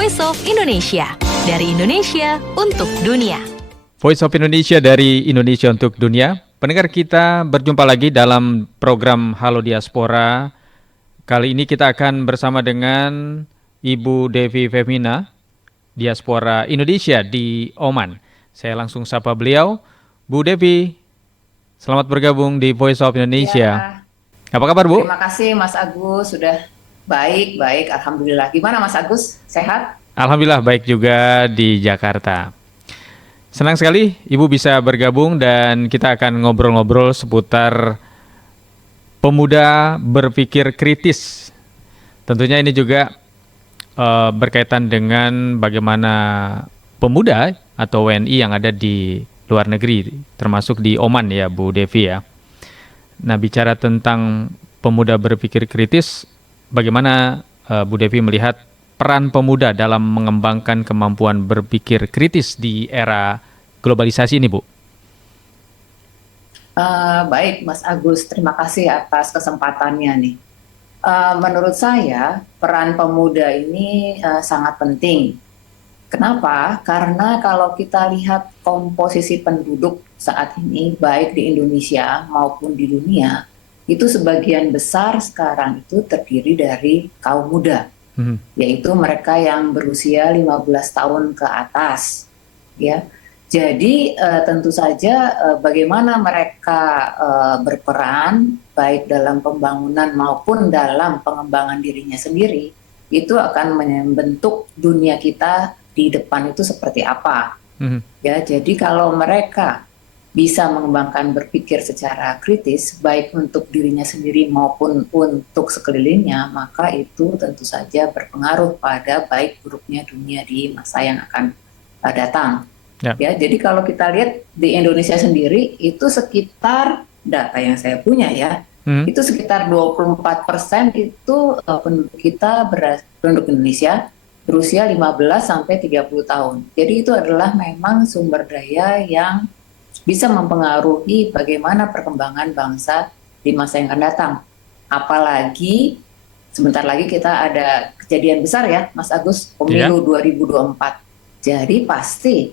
Voice of Indonesia, dari Indonesia untuk dunia. Voice of Indonesia dari Indonesia untuk dunia. Pendengar kita berjumpa lagi dalam program Halo Diaspora. Kali ini kita akan bersama dengan Ibu Devi Femina, Diaspora Indonesia di Oman. Saya langsung sapa beliau. Bu Devi, selamat bergabung di Voice of Indonesia. Ya, Apa kabar, Bu? terima kasih Mas Agus, sudah baik, Alhamdulillah. Gimana Mas Agus, sehat? Alhamdulillah baik juga di Jakarta. Senang sekali Ibu bisa bergabung dan kita akan ngobrol-ngobrol seputar pemuda berpikir kritis. Tentunya ini juga berkaitan dengan bagaimana pemuda atau WNI yang ada di luar negeri, termasuk di Oman ya Bu Devi ya. Nah, bicara tentang pemuda berpikir kritis, bagaimana Bu Devi melihat peran pemuda dalam mengembangkan kemampuan berpikir kritis di era globalisasi ini, Bu? Baik Mas Agus, terima kasih atas kesempatannya nih. Menurut saya peran pemuda ini sangat penting. Kenapa? Karena kalau kita lihat komposisi penduduk saat ini, baik di Indonesia maupun di dunia, itu sebagian besar sekarang itu terdiri dari kaum muda, yaitu mereka yang berusia 15 tahun ke atas. Ya, jadi tentu saja bagaimana mereka berperan, baik dalam pembangunan maupun dalam pengembangan dirinya sendiri, itu akan membentuk dunia kita di depan itu seperti apa. Ya, jadi kalau mereka bisa mengembangkan berpikir secara kritis, baik untuk dirinya sendiri maupun untuk sekelilingnya, maka itu tentu saja berpengaruh pada baik buruknya dunia di masa yang akan datang. Ya, jadi kalau kita lihat di Indonesia sendiri, itu sekitar data yang saya punya ya, itu sekitar 24% itu penduduk kita penduduk Indonesia berusia 15 sampai 30 tahun. Jadi itu adalah memang sumber daya yang bisa mempengaruhi bagaimana perkembangan bangsa di masa yang akan datang. Apalagi sebentar lagi kita ada kejadian besar ya, Mas Agus, pemilu 2024. Jadi pasti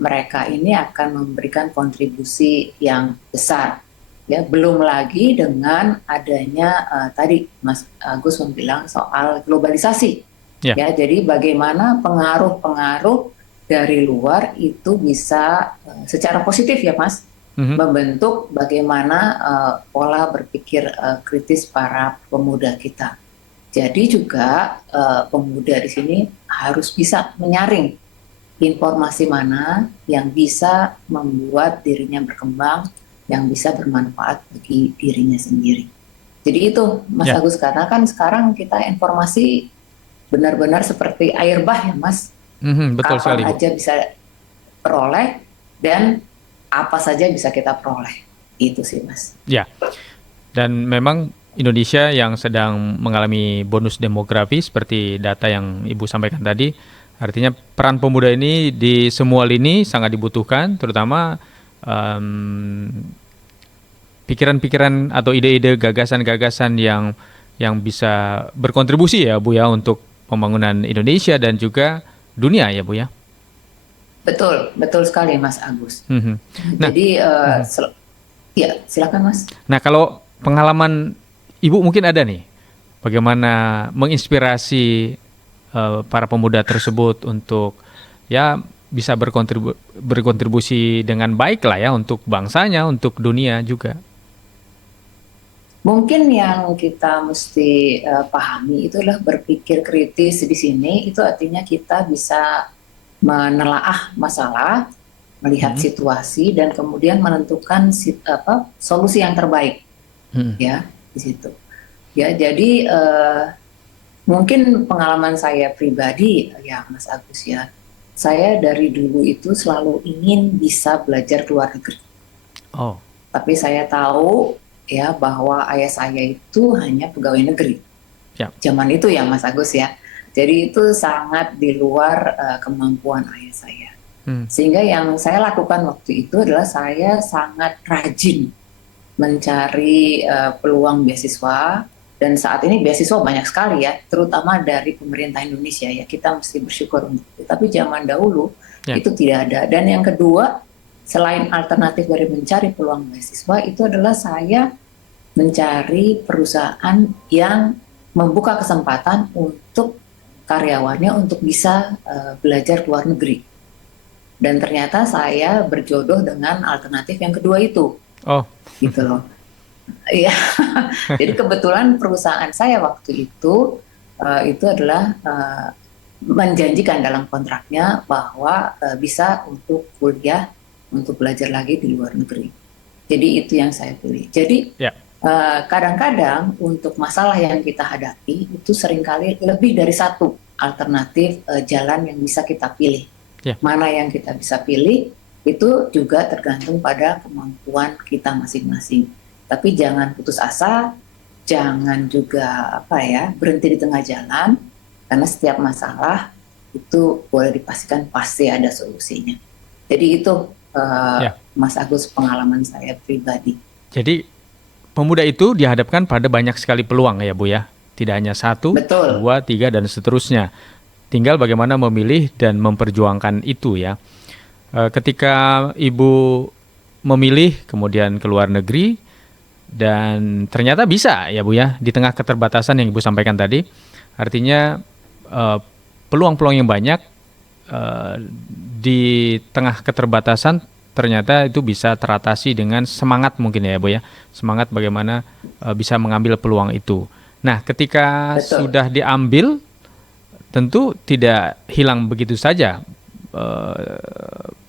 mereka ini akan memberikan kontribusi yang besar. Ya, belum lagi dengan adanya tadi Mas Agus membilang soal globalisasi. Ya, jadi bagaimana pengaruh-pengaruh dari luar itu bisa secara positif ya Mas, membentuk bagaimana pola berpikir kritis para pemuda kita. Jadi juga pemuda di sini harus bisa menyaring informasi mana yang bisa membuat dirinya berkembang, yang bisa bermanfaat bagi dirinya sendiri. Jadi itu Mas Agus, karena kan sekarang kita informasi benar-benar seperti air bah ya Mas. Betul sekali, kapan aja bisa peroleh dan apa saja bisa kita peroleh. Itu sih Mas. Ya, dan memang Indonesia yang sedang mengalami bonus demografi seperti data yang Ibu sampaikan tadi, artinya peran pemuda ini di semua lini sangat dibutuhkan, terutama pikiran-pikiran atau ide-ide, gagasan-gagasan yang bisa berkontribusi ya Bu ya untuk pembangunan Indonesia dan juga dunia ya Bu ya. Betul sekali Mas Agus. Nah, jadi ya silakan Mas. Nah, kalau pengalaman Ibu mungkin ada nih, bagaimana menginspirasi para pemuda tersebut untuk ya bisa berkontribusi dengan baik lah ya untuk bangsanya, untuk dunia juga. Mungkin yang kita mesti pahami itu adalah berpikir kritis di sini, itu artinya kita bisa menelaah masalah, melihat situasi dan kemudian menentukan solusi yang terbaik. Ya, di situ. Ya, jadi mungkin pengalaman saya pribadi ya Mas Agus ya. Saya dari dulu itu selalu ingin bisa belajar ke luar negeri. Tapi saya tahu ya bahwa ayah saya itu hanya pegawai negeri. Zaman itu ya Mas Agus ya. Jadi itu sangat di luar kemampuan ayah saya. Sehingga yang saya lakukan waktu itu adalah saya sangat rajin mencari peluang beasiswa Dan saat ini beasiswa banyak sekali ya, terutama dari pemerintah Indonesia ya, kita mesti bersyukur untuk itu. Tapi zaman dahulu itu tidak ada. Dan yang kedua, selain alternatif dari mencari peluang beasiswa, itu adalah saya mencari perusahaan yang membuka kesempatan untuk karyawannya untuk bisa belajar ke luar negeri. Dan ternyata saya berjodoh dengan alternatif yang kedua itu. Oh, Gitu loh. Iya, jadi kebetulan perusahaan saya waktu itu adalah menjanjikan dalam kontraknya bahwa bisa untuk kuliah, untuk belajar lagi di luar negeri. Jadi itu yang saya pilih. Jadi kadang-kadang untuk masalah yang kita hadapi itu seringkali lebih dari satu alternatif jalan yang bisa kita pilih. Mana yang kita bisa pilih itu juga tergantung pada kemampuan kita masing-masing. Tapi jangan putus asa, jangan juga berhenti di tengah jalan, karena setiap masalah itu boleh dipastikan pasti ada solusinya. Jadi itu Mas Agus pengalaman saya pribadi. Jadi pemuda itu dihadapkan pada banyak sekali peluang ya Bu ya, tidak hanya 1, 2, 3 dan seterusnya. Tinggal bagaimana memilih dan memperjuangkan itu ya. Ketika Ibu memilih kemudian ke luar negeri, dan ternyata bisa ya Bu ya, di tengah keterbatasan yang Ibu sampaikan tadi, artinya peluang-peluang yang banyak di tengah keterbatasan ternyata itu bisa teratasi dengan semangat mungkin ya Bu ya, semangat bagaimana bisa mengambil peluang itu. Nah ketika sudah diambil, tentu tidak hilang begitu saja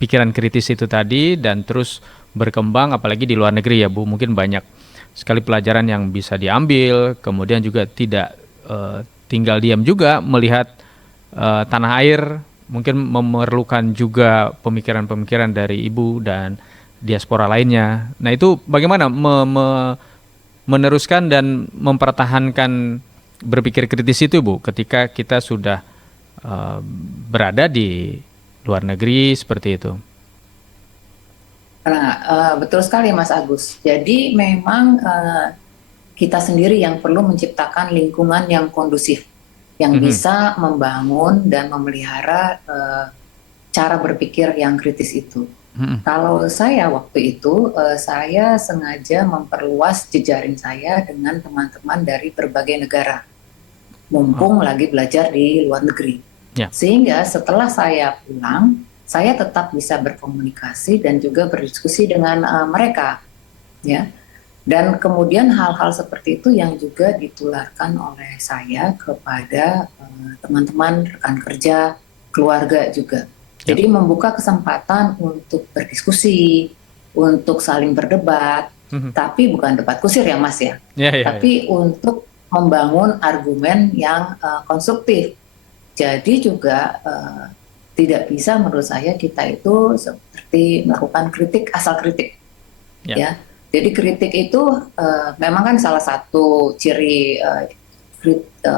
pikiran kritis itu tadi dan terus berkembang, apalagi di luar negeri ya Bu, mungkin banyak sekali pelajaran yang bisa diambil, kemudian juga tidak tinggal diam juga melihat tanah air, mungkin memerlukan juga pemikiran-pemikiran dari Ibu dan diaspora lainnya. Nah itu bagaimana meneruskan dan mempertahankan berpikir kritis itu Bu, ketika kita sudah berada di luar negeri seperti itu? Nah, betul sekali Mas Agus. Jadi memang kita sendiri yang perlu menciptakan lingkungan yang kondusif, yang bisa membangun dan memelihara cara berpikir yang kritis itu. Kalau saya waktu itu, saya sengaja memperluas jejaring saya dengan teman-teman dari berbagai negara, mumpung lagi belajar di luar negeri. Sehingga setelah saya pulang, saya tetap bisa berkomunikasi dan juga berdiskusi dengan mereka, ya. Dan kemudian hal-hal seperti itu yang juga ditularkan oleh saya kepada teman-teman, rekan kerja, keluarga juga. Jadi membuka kesempatan untuk berdiskusi, untuk saling berdebat, tapi bukan debat kusir ya Mas ya, tapi untuk membangun argumen yang konstruktif. Jadi juga tidak bisa menurut saya kita itu seperti melakukan kritik asal kritik, ya. Jadi kritik itu memang kan salah satu ciri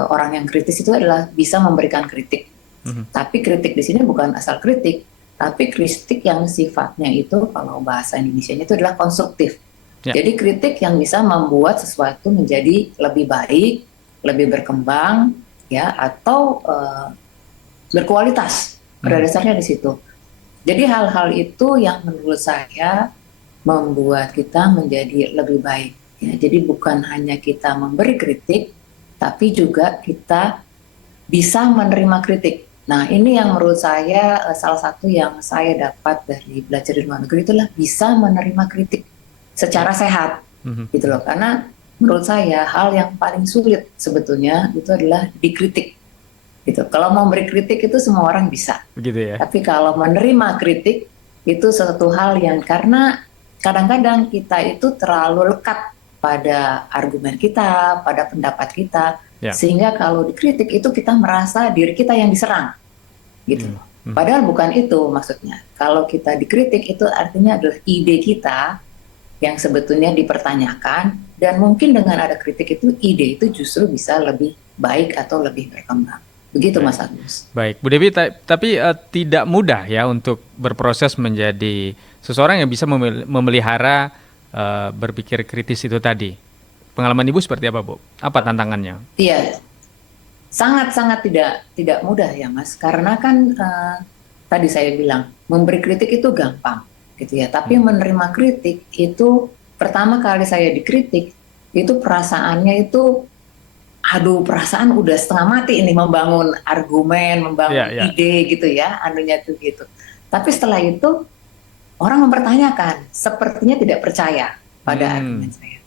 orang yang kritis itu adalah bisa memberikan kritik. Tapi kritik di sini bukan asal kritik, tapi kritik yang sifatnya itu kalau bahasa Indonesianya itu adalah konstruktif. Jadi kritik yang bisa membuat sesuatu menjadi lebih baik, lebih berkembang, ya, atau berkualitas. Pada dasarnya di situ. Jadi hal-hal itu yang menurut saya membuat kita menjadi lebih baik. Ya, jadi bukan hanya kita memberi kritik, tapi juga kita bisa menerima kritik. Nah ini yang menurut saya salah satu yang saya dapat dari belajar di luar negeri itulah bisa menerima kritik secara sehat, gitu loh. Karena menurut saya hal yang paling sulit sebetulnya itu adalah dikritik. Gitu. Kalau mau memberi kritik itu semua orang bisa. Begitu ya. Tapi kalau menerima kritik itu suatu hal yang karena kadang-kadang kita itu terlalu lekat pada argumen kita, pada pendapat kita, sehingga kalau dikritik itu kita merasa diri kita yang diserang, gitu. Padahal bukan itu maksudnya. Kalau kita dikritik itu artinya adalah ide kita yang sebetulnya dipertanyakan, dan mungkin dengan ada kritik itu ide itu justru bisa lebih baik atau lebih berkembang. Begitu Mas Agus. Baik, Bu Devi, tapi tidak mudah ya untuk berproses menjadi seseorang yang bisa memelihara berpikir kritis itu tadi. Pengalaman Ibu seperti apa, Bu? Apa tantangannya? Iya, sangat-sangat tidak mudah ya Mas, karena kan tadi saya bilang memberi kritik itu gampang gitu ya, tapi menerima kritik itu pertama kali saya dikritik itu perasaannya itu, aduh perasaan udah setengah mati ini membangun argumen, membangun Iya. ide gitu ya, anunya tuh gitu. Tapi setelah itu orang mempertanyakan, sepertinya tidak percaya pada argumen saya.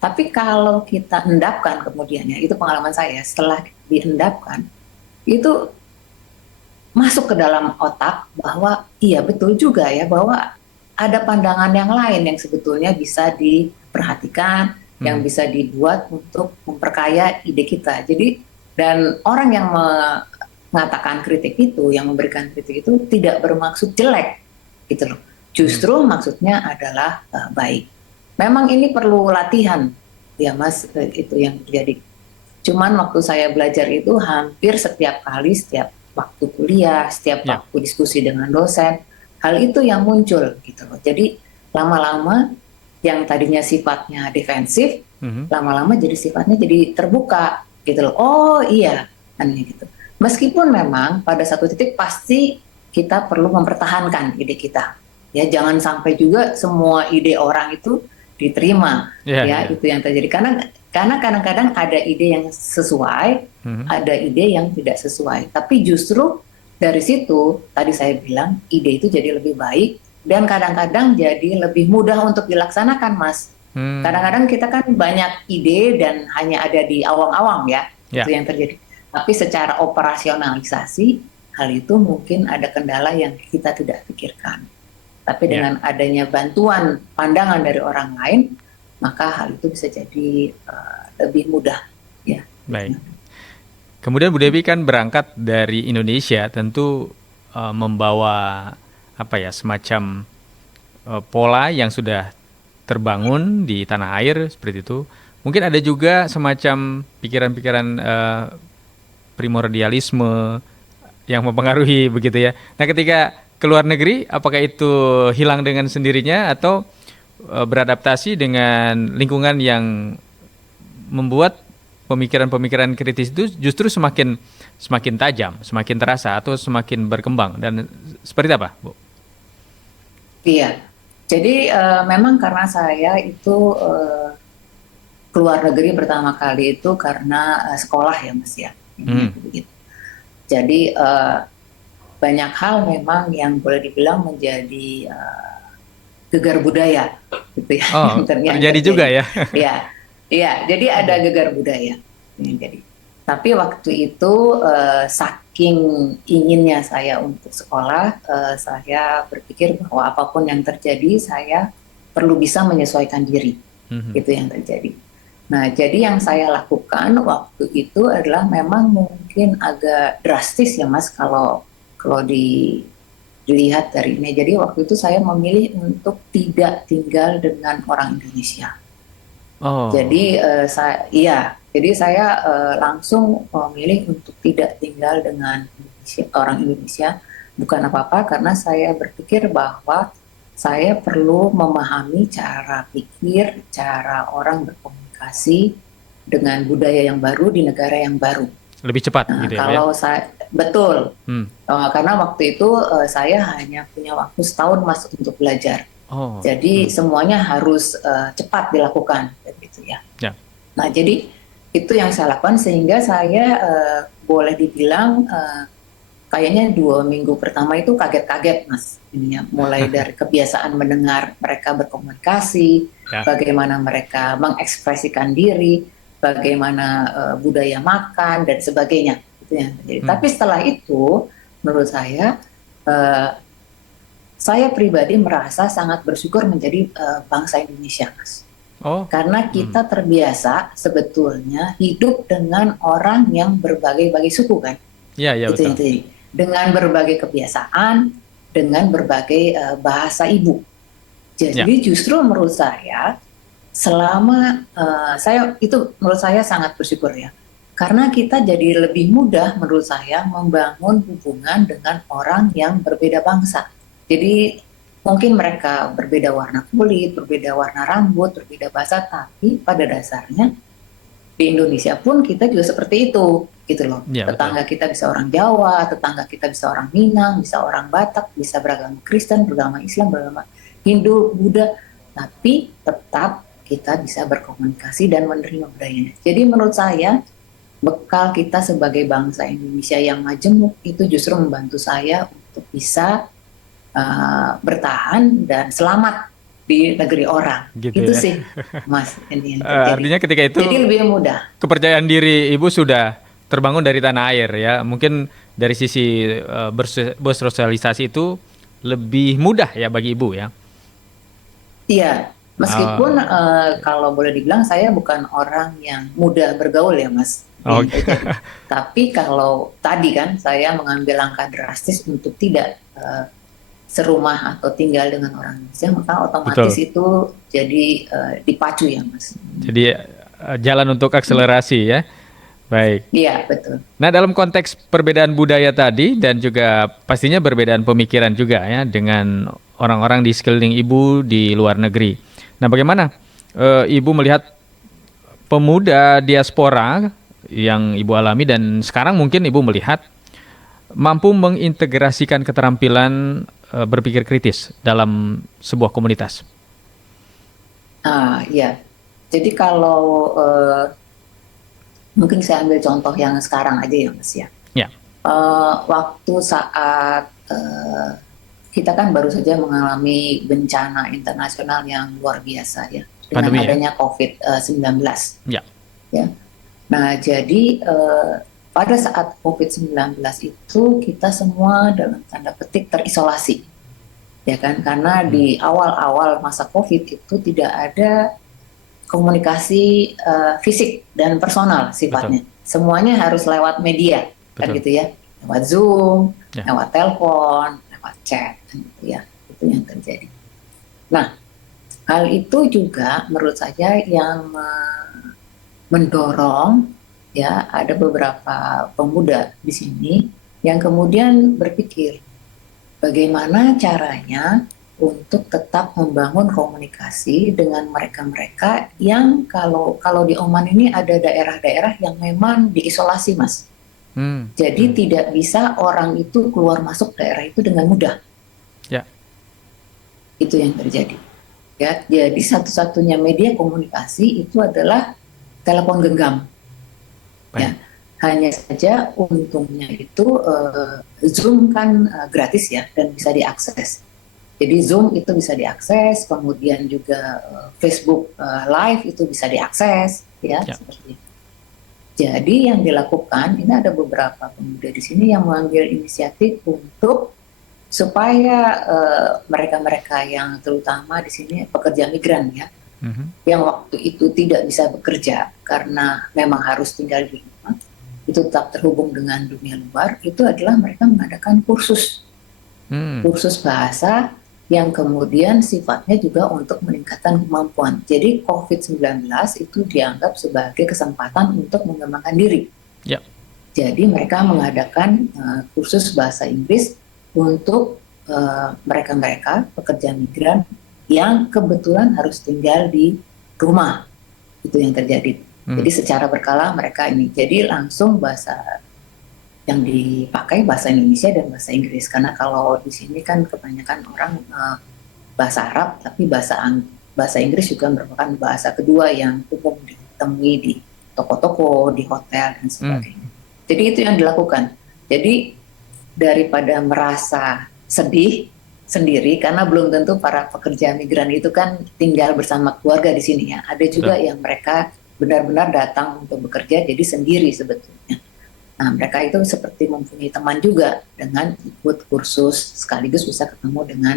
Tapi kalau kita endapkan kemudiannya, itu pengalaman saya, setelah diendapkan, itu masuk ke dalam otak bahwa iya betul juga ya, bahwa ada pandangan yang lain yang sebetulnya bisa diperhatikan, yang bisa dibuat untuk memperkaya ide kita. Jadi, dan orang yang mengatakan kritik itu, yang memberikan kritik itu tidak bermaksud jelek, gitu loh. Justru maksudnya adalah baik. Memang ini perlu latihan, ya Mas, itu yang terjadi. Cuman waktu saya belajar itu hampir setiap kali, setiap waktu kuliah, setiap waktu diskusi dengan dosen, hal itu yang muncul, gitu loh. Jadi lama-lama yang tadinya sifatnya defensif, lama-lama jadi sifatnya jadi terbuka, gitu loh. Oh iya, gitu. Meskipun memang pada satu titik pasti kita perlu mempertahankan ide kita. Ya, jangan sampai juga semua ide orang itu diterima, itu yang terjadi. Karena kadang-kadang ada ide yang sesuai, ada ide yang tidak sesuai. Tapi justru dari situ, tadi saya bilang, ide itu jadi lebih baik, dan kadang-kadang jadi lebih mudah untuk dilaksanakan, Mas. Kadang-kadang kita kan banyak ide dan hanya ada di awang-awang ya, itu yang terjadi. Tapi secara operasionalisasi, hal itu mungkin ada kendala yang kita tidak pikirkan. Tapi dengan adanya bantuan pandangan dari orang lain, maka hal itu bisa jadi lebih mudah. Ya. Baik. Kemudian Bu Devi kan berangkat dari Indonesia, tentu membawa semacam pola yang sudah terbangun di tanah air seperti itu. Mungkin ada juga semacam pikiran-pikiran primordialisme yang mempengaruhi begitu ya. Nah, ketika ke luar negeri, apakah itu hilang dengan sendirinya atau beradaptasi dengan lingkungan yang membuat pemikiran-pemikiran kritis itu justru semakin tajam, semakin terasa atau semakin berkembang, dan seperti apa, Bu? Iya, jadi memang karena saya itu keluar negeri pertama kali itu karena sekolah ya Mas ya. Jadi banyak hal memang yang boleh dibilang menjadi gegar budaya, gitu ya. Oh, terjadi juga ya? Iya, jadi ada gegar budaya. Jadi, tapi waktu itu saking inginnya saya untuk sekolah, saya berpikir bahwa apapun yang terjadi, saya perlu bisa menyesuaikan diri. Itu yang terjadi. Nah, jadi yang saya lakukan waktu itu adalah memang mungkin agak drastis ya Mas, kalau dilihat dari ini. Jadi waktu itu saya memilih untuk tidak tinggal dengan orang Indonesia. Jadi saya langsung memilih untuk tidak tinggal dengan orang Indonesia. Bukan apa-apa, karena saya berpikir bahwa saya perlu memahami cara pikir, cara orang berkomunikasi dengan budaya yang baru di negara yang baru. Lebih cepat gitu ya? Kalau saya betul, karena waktu itu saya hanya punya waktu setahun Mas untuk belajar. Jadi semuanya harus cepat dilakukan, gitu ya. Nah, jadi itu yang saya lakukan sehingga saya boleh dibilang kayaknya 2 minggu pertama itu kaget-kaget Mas. Ininya mulai dari kebiasaan mendengar mereka berkomunikasi, bagaimana mereka mengekspresikan diri, bagaimana budaya makan dan sebagainya. Itu yang terjadi. Tapi setelah itu, menurut saya pribadi merasa sangat bersyukur menjadi bangsa Indonesia, Mas. Karena kita terbiasa sebetulnya hidup dengan orang yang berbagai-bagai suku kan. Iya, betul. Dengan berbagai kebiasaan, dengan berbagai bahasa ibu. Jadi justru menurut saya, selama menurut saya sangat bersyukur ya. Karena kita jadi lebih mudah menurut saya membangun hubungan dengan orang yang berbeda bangsa. Jadi Mungkin mereka berbeda warna kulit, berbeda warna rambut, berbeda bahasa, tapi pada dasarnya di Indonesia pun kita juga seperti itu, gitu loh. Ya, betul. Tetangga kita bisa orang Jawa, tetangga kita bisa orang Minang, bisa orang Batak, bisa beragama Kristen, beragama Islam, beragama Hindu, Buddha, tapi tetap kita bisa berkomunikasi dan menerima budayanya. Jadi menurut saya, bekal kita sebagai bangsa Indonesia yang majemuk itu justru membantu saya untuk bisa bertahan dan selamat di negeri orang. Gitu Itu ya. sih, Mas, ini yang terjadi. Artinya ketika itu Jadi lebih mudah. kepercayaan diri Ibu sudah terbangun dari tanah air ya. Mungkin dari sisi bersosialisasi itu lebih mudah ya bagi Ibu ya. Iya, meskipun Oh, kalau boleh dibilang saya bukan orang yang mudah bergaul ya, Mas. oke. Tapi kalau tadi kan saya mengambil langkah drastis untuk tidak serumah atau tinggal dengan orang Indonesia, maka otomatis Betul. itu jadi dipacu ya, Mas. Jadi jalan untuk akselerasi ya. Baik. Iya, betul. Nah, dalam konteks perbedaan budaya tadi dan juga pastinya perbedaan pemikiran juga ya dengan orang-orang di sekeliling Ibu di luar negeri. Nah, bagaimana Ibu melihat pemuda diaspora yang Ibu alami dan sekarang mungkin Ibu melihat mampu mengintegrasikan keterampilan berpikir kritis dalam sebuah komunitas? Iya. Jadi kalau mungkin saya ambil contoh yang sekarang aja ya, Mas ya. Ya, Waktu saat kita kan baru saja mengalami bencana internasional yang luar biasa ya dengan pandemi ya. adanya COVID-19 Ya, ya. Nah, jadi pada saat COVID-19 itu kita semua dalam tanda petik terisolasi ya kan, karena di awal-awal masa COVID itu tidak ada komunikasi fisik dan personal sifatnya. Semuanya harus lewat media, kan betul. gitu ya. Lewat Zoom, Ya. lewat telepon, lewat chat, kan gitu ya. Itu yang terjadi. Nah, hal itu juga menurut saya yang mendorong ya ada beberapa pemuda di sini yang kemudian berpikir bagaimana caranya untuk tetap membangun komunikasi dengan mereka-mereka yang kalau di Oman ini ada daerah-daerah yang memang diisolasi, Mas. Jadi tidak bisa orang itu keluar masuk daerah itu dengan mudah. Ya. Itu yang terjadi. Ya, jadi satu-satunya media komunikasi itu adalah telepon genggam. Baik. Ya, hanya saja untungnya itu Zoom kan gratis ya dan bisa diakses. Jadi Zoom itu bisa diakses, kemudian juga Facebook Live itu bisa diakses, ya. Seperti itu. Jadi yang dilakukan ini ada beberapa pemuda di sini yang mengambil inisiatif untuk supaya mereka-mereka yang terutama di sini pekerja migran ya, yang waktu itu tidak bisa bekerja karena memang harus tinggal di rumah, itu tetap terhubung dengan dunia luar, itu adalah mereka mengadakan kursus bahasa yang kemudian sifatnya juga untuk meningkatkan kemampuan. Jadi COVID-19 itu dianggap sebagai kesempatan untuk mengembangkan diri. Ya. Jadi mereka mengadakan kursus bahasa Inggris untuk mereka-mereka pekerja migran yang kebetulan harus tinggal di rumah. Itu yang terjadi. Jadi secara berkala mereka ini. Jadi langsung bahasa yang dipakai bahasa Indonesia dan bahasa Inggris, karena kalau di sini kan kebanyakan orang bahasa Arab, tapi bahasa Inggris juga merupakan bahasa kedua yang umum ditemui di toko-toko, di hotel dan sebagainya. Jadi itu yang dilakukan. Jadi daripada merasa sedih sendiri, karena belum tentu para pekerja migran itu kan tinggal bersama keluarga di sini ya. Ada juga yang mereka benar-benar datang untuk bekerja jadi sendiri sebetulnya. Nah, mereka itu seperti mempunyai teman juga dengan ikut kursus sekaligus bisa ketemu dengan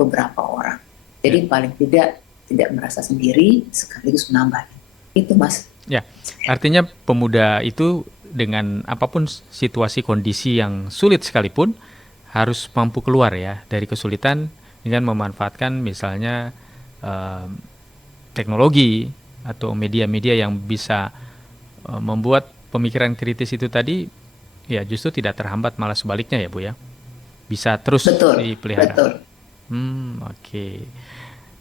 beberapa orang. Jadi paling tidak merasa sendiri sekaligus menambah. Itu, Mas. Ya, artinya pemuda itu dengan apapun situasi kondisi yang sulit sekalipun harus mampu keluar ya dari kesulitan dengan memanfaatkan misalnya teknologi atau media-media yang bisa membuat pemikiran kritis itu tadi ya justru tidak terhambat, malah sebaliknya ya Bu ya, bisa terus dipelihara. Betul. Oke.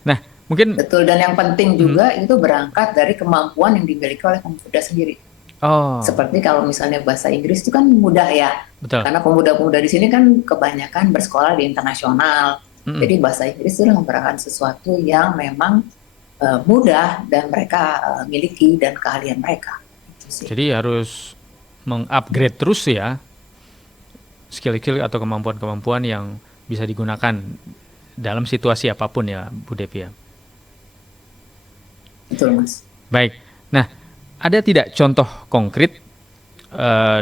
Nah, mungkin Betul, dan yang penting juga itu berangkat dari kemampuan yang dimiliki oleh pemuda sendiri. oh, Seperti kalau misalnya bahasa Inggris itu kan mudah ya, betul. karena pemuda-pemuda di sini kan kebanyakan bersekolah di internasional. Mm-mm. Jadi bahasa Inggris itu merupakan sesuatu yang memang mudah dan mereka miliki dan keahlian mereka. Itu sih. Jadi harus mengupgrade terus ya skill-skill atau kemampuan-kemampuan yang bisa digunakan dalam situasi apapun ya, Bu Devi ya. Betul, Mas. Baik. Nah, ada tidak contoh konkret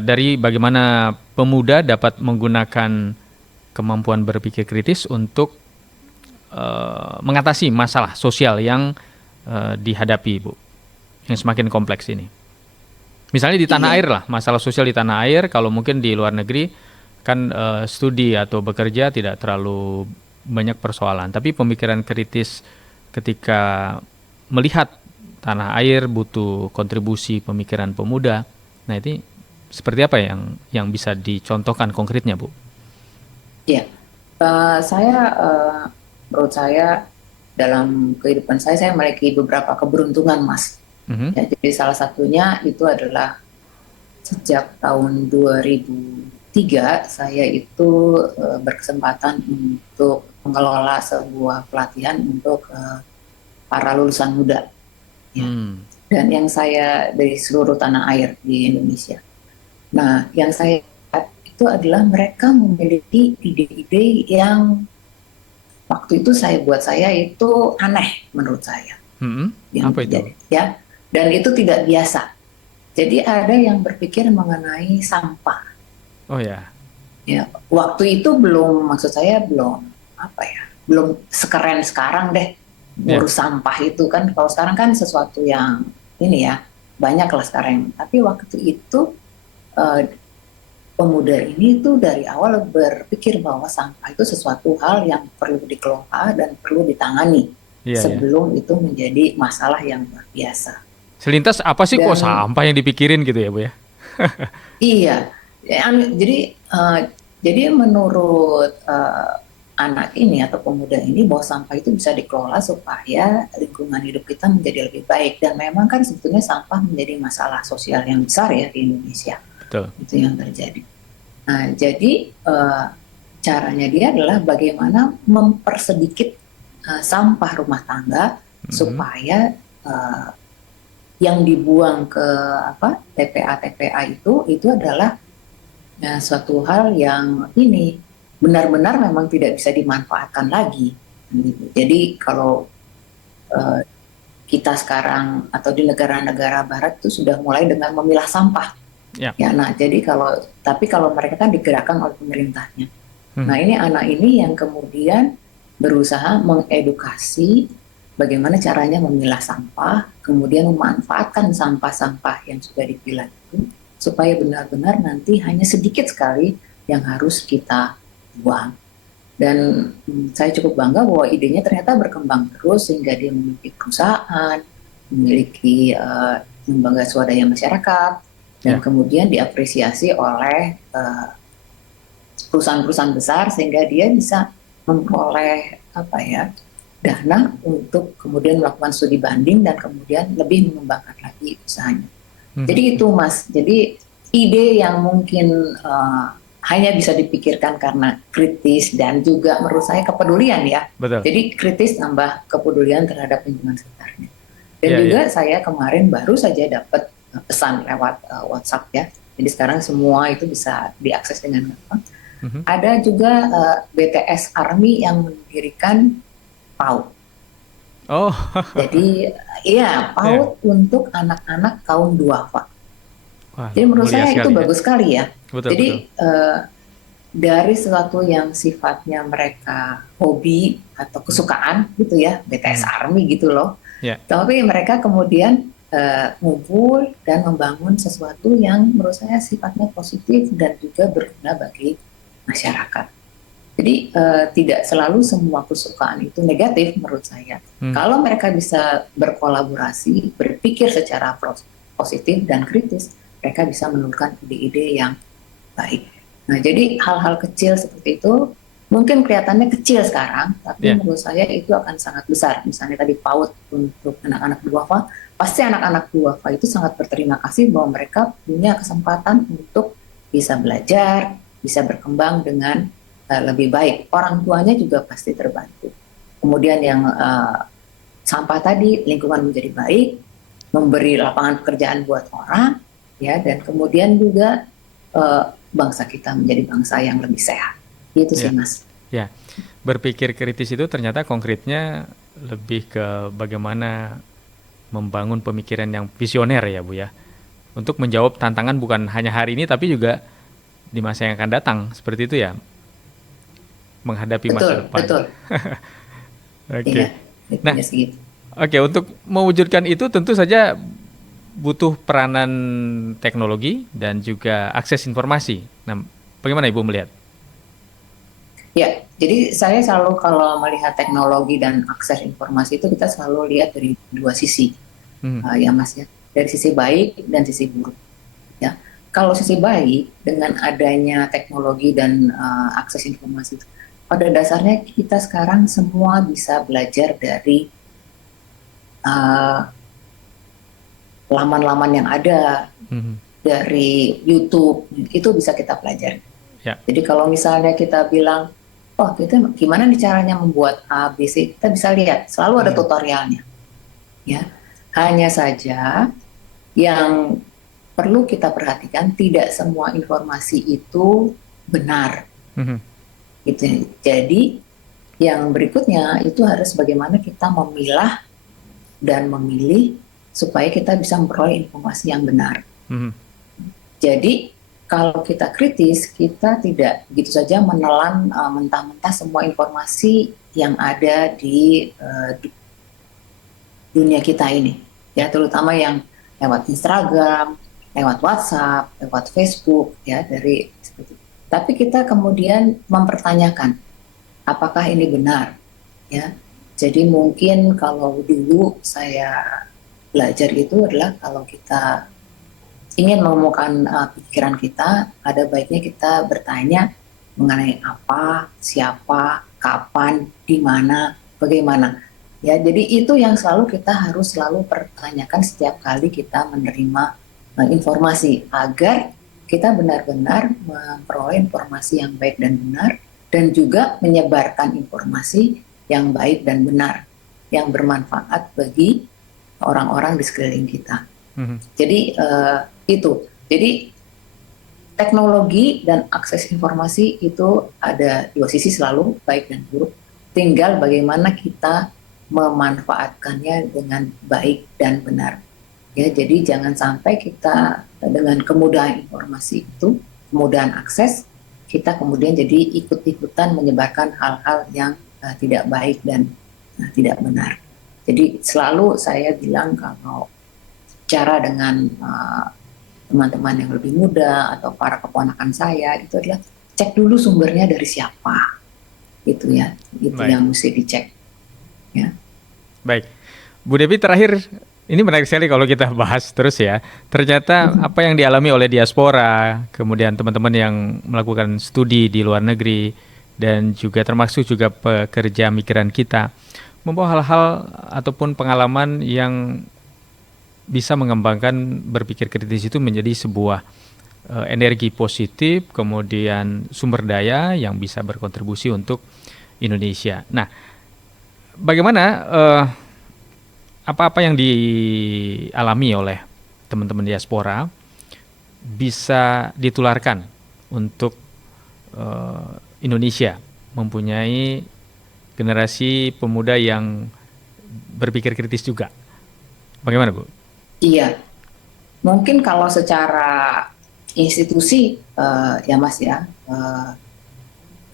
dari bagaimana pemuda dapat menggunakan kemampuan berpikir kritis untuk mengatasi masalah sosial yang dihadapi, Bu, yang semakin kompleks ini? Misalnya di tanah Iya, air lah, masalah sosial di tanah air. Kalau mungkin di luar negeri kan studi atau bekerja tidak terlalu banyak persoalan. Tapi pemikiran kritis ketika melihat tanah air butuh kontribusi pemikiran pemuda. Nah, ini seperti apa yang bisa dicontohkan konkretnya, Bu? iya. Saya menurut saya dalam kehidupan saya memiliki beberapa keberuntungan, Mas. Mhm. Ya, jadi salah satunya itu adalah sejak tahun 2003 saya itu berkesempatan untuk mengelola sebuah pelatihan untuk para lulusan muda. Ya. Hmm. Dan yang saya dari seluruh tanah air di Indonesia. Nah, yang saya lihat itu adalah mereka memiliki ide-ide yang waktu itu buat saya itu aneh menurut saya Mhm. yang Apa itu? terjadi, ya. Dan itu tidak biasa. Jadi ada yang berpikir mengenai sampah. Oh ya. Ya, waktu itu belum, maksud saya belum apa ya, belum sekeren sekarang deh Ya. ngurus sampah itu kan. Kalau sekarang kan sesuatu yang ini ya banyak lah sekarang. Tapi waktu itu eh, pemuda ini tuh dari awal berpikir bahwa sampah itu sesuatu hal yang perlu dikelola dan perlu ditangani Iya, ya. sebelum itu menjadi masalah yang luar biasa. Selintas apa sih kok Dan sampah yang dipikirin gitu ya, Bu ya? iya, jadi menurut anak ini atau pemuda ini bahwa sampah itu bisa dikelola supaya lingkungan hidup kita menjadi lebih baik, dan memang kan sebetulnya sampah menjadi masalah sosial yang besar ya di Indonesia, Betul. itu yang terjadi. Nah, jadi caranya dia adalah bagaimana mempersedikit sampah rumah tangga supaya yang dibuang ke TPA itu adalah suatu hal yang ini benar-benar memang tidak bisa dimanfaatkan lagi. Gitu. Jadi kalau kita sekarang atau di negara-negara barat itu sudah mulai dengan memilah sampah. Ya. Ya, nah jadi tapi kalau mereka kan digerakkan oleh pemerintahnya. Hmm. Nah, ini anak ini yang kemudian berusaha mengedukasi bagaimana caranya memilah sampah, kemudian memanfaatkan sampah-sampah yang sudah dipilah itu supaya benar-benar nanti hanya sedikit sekali yang harus kita buang. Dan saya cukup bangga bahwa idenya ternyata berkembang terus sehingga dia memiliki perusahaan, memiliki lembaga swadaya masyarakat, dan kemudian diapresiasi oleh perusahaan-perusahaan besar sehingga dia bisa memperoleh dana untuk kemudian melakukan studi banding dan kemudian lebih mengembangkan lagi usahanya. Jadi itu, Mas. Jadi ide yang mungkin hanya bisa dipikirkan karena kritis dan juga menurut saya kepedulian ya. Betul. Jadi kritis tambah kepedulian terhadap lingkungan sekitarnya. Dan juga saya kemarin baru saja dapat pesan lewat WhatsApp ya. Jadi sekarang semua itu bisa diakses dengan gampang. Ada juga BTS Army yang mendirikan PAUD. Oh. Jadi iya, PAUD untuk anak-anak kaum duafa. Wah, jadi menurut saya itu bagus sekali ya. Betul, jadi betul. Dari sesuatu yang sifatnya mereka hobi atau kesukaan gitu ya, BTS Army gitu loh. Tapi mereka kemudian ngumpul dan membangun sesuatu yang menurut saya sifatnya positif dan juga berguna bagi masyarakat. Jadi tidak selalu semua kesukaan itu negatif menurut saya. Kalau mereka bisa berkolaborasi, berpikir secara positif dan kritis, mereka bisa menurunkan ide-ide yang baik. Nah, jadi hal-hal kecil seperti itu mungkin kelihatannya kecil sekarang, tapi Ya. menurut saya itu akan sangat besar. Misalnya tadi PAUD untuk anak-anak duafa, pasti anak-anak duafa itu sangat berterima kasih bahwa mereka punya kesempatan untuk bisa belajar, bisa berkembang dengan lebih baik. Orang tuanya juga pasti terbantu. Kemudian yang sampah tadi, lingkungan menjadi baik, memberi lapangan pekerjaan buat orang, ya, dan kemudian juga bangsa kita menjadi bangsa yang lebih sehat. Itu sih, Ya. Mas. Ya, berpikir kritis itu ternyata konkretnya lebih ke bagaimana membangun pemikiran yang visioner ya Bu ya. Untuk menjawab tantangan bukan hanya hari ini tapi juga di masa yang akan datang. Seperti itu ya, menghadapi masa Betul, depan. betul. Iya, Oke. Nah, intinya segitu. oke, untuk mewujudkan itu tentu saja butuh peranan teknologi dan juga akses informasi. Nah, bagaimana Ibu melihat? Ya, jadi saya selalu kalau melihat teknologi dan akses informasi itu kita selalu lihat dari dua sisi, Hmm. ya Mas ya, dari sisi baik dan sisi buruk. Ya, kalau sisi baik dengan adanya teknologi dan akses informasi, pada dasarnya kita sekarang semua bisa belajar dari uh, laman-laman yang ada, Hmm. dari YouTube, itu bisa kita pelajari. Ya. Jadi kalau misalnya kita bilang, oh kita gimana nih caranya membuat A, B, C, kita bisa lihat, selalu ada tutorialnya. Ya, hanya saja yang perlu kita perhatikan tidak semua informasi itu benar. Hmm. Gitu. Jadi yang berikutnya itu harus bagaimana kita memilah dan memilih supaya kita bisa memperoleh informasi yang benar. Hmm. Jadi kalau kita kritis, kita tidak begitu saja menelan mentah-mentah semua informasi yang ada di dunia kita ini, ya, terutama yang lewat Instagram, lewat WhatsApp, lewat Facebook, ya, dari seperti itu. Tapi kita kemudian mempertanyakan apakah ini benar, ya. Jadi mungkin kalau dulu saya belajar itu adalah kalau kita ingin menemukan pikiran kita, ada baiknya kita bertanya mengenai apa, siapa, kapan, di mana, bagaimana. Ya, jadi itu yang selalu kita harus selalu pertanyakan setiap kali kita menerima informasi agar kita benar-benar memperoleh informasi yang baik dan benar dan juga menyebarkan informasi yang baik dan benar yang bermanfaat bagi orang-orang di sekeliling kita. Jadi itu. Jadi teknologi dan akses informasi itu ada dua sisi selalu, baik dan buruk. Tinggal bagaimana kita memanfaatkannya dengan baik dan benar. Ya, jadi jangan sampai kita dengan kemudahan informasi itu, kemudahan akses, kita kemudian jadi ikut-ikutan menyebarkan hal-hal yang tidak baik dan tidak benar. Jadi selalu saya bilang kalau cara dengan teman-teman yang lebih muda atau para keponakan saya itu adalah cek dulu sumbernya dari siapa, gitu ya, itu Baik. yang mesti dicek. Ya. Baik, Bu Devi terakhir, ini menarik sekali kalau kita bahas terus ya. Ternyata apa yang dialami oleh diaspora, kemudian teman-teman yang melakukan studi di luar negeri, dan juga termasuk juga pekerja migran kita, membawa hal-hal ataupun pengalaman yang bisa mengembangkan berpikir kritis itu menjadi sebuah energi positif, kemudian sumber daya yang bisa berkontribusi untuk Indonesia. Nah, bagaimana apa-apa yang dialami oleh teman-teman diaspora bisa ditularkan untuk Indonesia mempunyai generasi pemuda yang berpikir kritis juga. Bagaimana, Bu? Iya, mungkin kalau secara institusi ya Mas ya,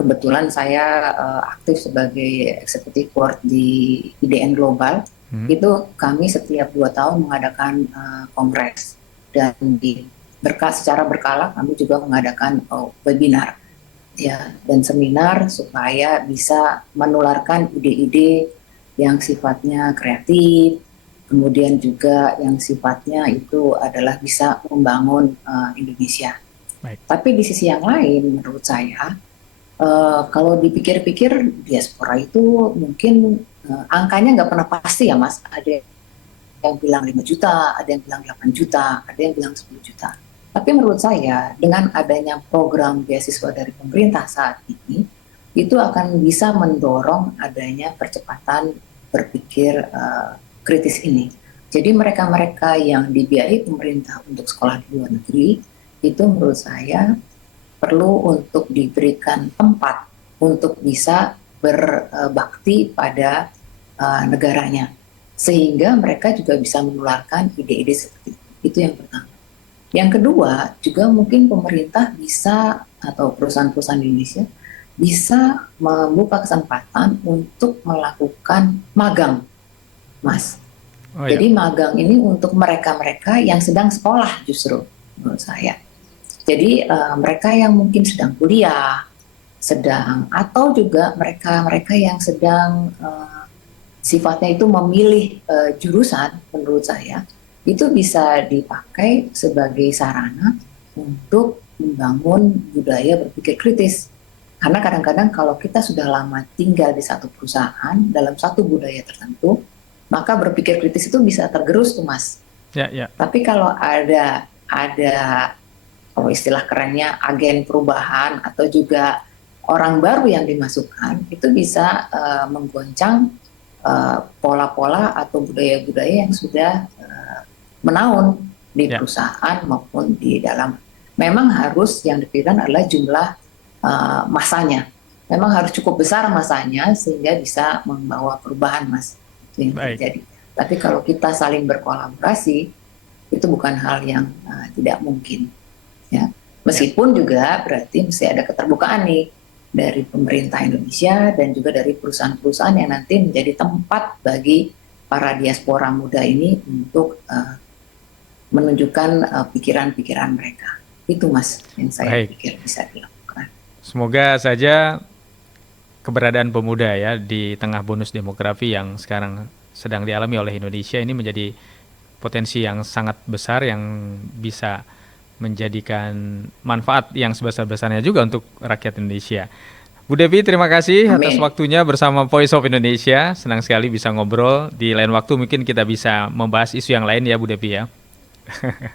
kebetulan saya aktif sebagai eksekutif board di IDN Global. Itu kami setiap 2 tahun mengadakan kongres dan secara berkala kami juga mengadakan webinar ya dan seminar supaya bisa menularkan ide-ide yang sifatnya kreatif, kemudian juga yang sifatnya itu adalah bisa membangun Indonesia. Baik. Tapi di sisi yang lain menurut saya Kalau dipikir-pikir diaspora itu mungkin angkanya nggak pernah pasti ya Mas. Ada yang bilang 5 juta, ada yang bilang 8 juta, ada yang bilang 10 juta. Tapi menurut saya dengan adanya program beasiswa dari pemerintah saat ini, itu akan bisa mendorong adanya percepatan berpikir kritis ini. Jadi mereka-mereka yang dibiayai pemerintah untuk sekolah di luar negeri, itu menurut saya perlu untuk diberikan tempat untuk bisa berbakti pada negaranya. Sehingga mereka juga bisa menularkan ide-ide seperti itu. Itu yang pertama. Yang kedua, juga mungkin pemerintah bisa atau perusahaan-perusahaan di Indonesia bisa membuka kesempatan untuk melakukan magang, Mas. Oh, ya. Jadi magang ini untuk mereka-mereka yang sedang sekolah justru, menurut saya. Jadi mereka yang mungkin sedang kuliah, atau juga mereka-mereka yang sedang sifatnya itu memilih jurusan, menurut saya itu bisa dipakai sebagai sarana untuk membangun budaya berpikir kritis. Karena kadang-kadang kalau kita sudah lama tinggal di satu perusahaan dalam satu budaya tertentu, maka berpikir kritis itu bisa tergerus tuh Mas. Ya, ya. Tapi kalau ada kalau istilah kerennya agen perubahan atau juga orang baru yang dimasukkan, itu bisa menggoncang pola-pola atau budaya-budaya yang sudah menaun di perusahaan maupun di dalam. Memang harus yang dipikirkan adalah jumlah masanya. Memang harus cukup besar masanya sehingga bisa membawa perubahan, Mas. Itu yang terjadi. Tapi kalau kita saling berkolaborasi, itu bukan hal yang tidak mungkin. Ya. Meskipun juga berarti mesti ada keterbukaan nih dari pemerintah Indonesia dan juga dari perusahaan-perusahaan yang nanti menjadi tempat bagi para diaspora muda ini untuk menunjukkan pikiran-pikiran mereka. Itu Mas yang saya pikir bisa dilakukan. Semoga saja keberadaan pemuda ya di tengah bonus demografi yang sekarang sedang dialami oleh Indonesia ini menjadi potensi yang sangat besar yang bisa menjadikan manfaat yang sebesar-besarnya juga untuk rakyat Indonesia. Bu Devi, terima kasih atas waktunya bersama Voice of Indonesia. Senang sekali bisa ngobrol. Di lain waktu mungkin kita bisa membahas isu yang lain ya Bu Devi ya.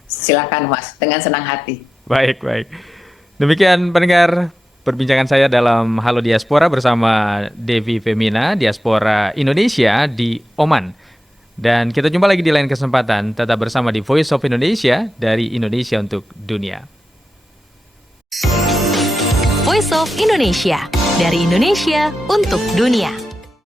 Silakan Mas, dengan senang hati. Baik. Demikian pendengar perbincangan saya dalam Halo Diaspora bersama Devi Femina, Diaspora Indonesia di Oman. Dan kita jumpa lagi di lain kesempatan. Tetap bersama di Voice of Indonesia, dari Indonesia untuk dunia. Voice of Indonesia, dari Indonesia untuk dunia.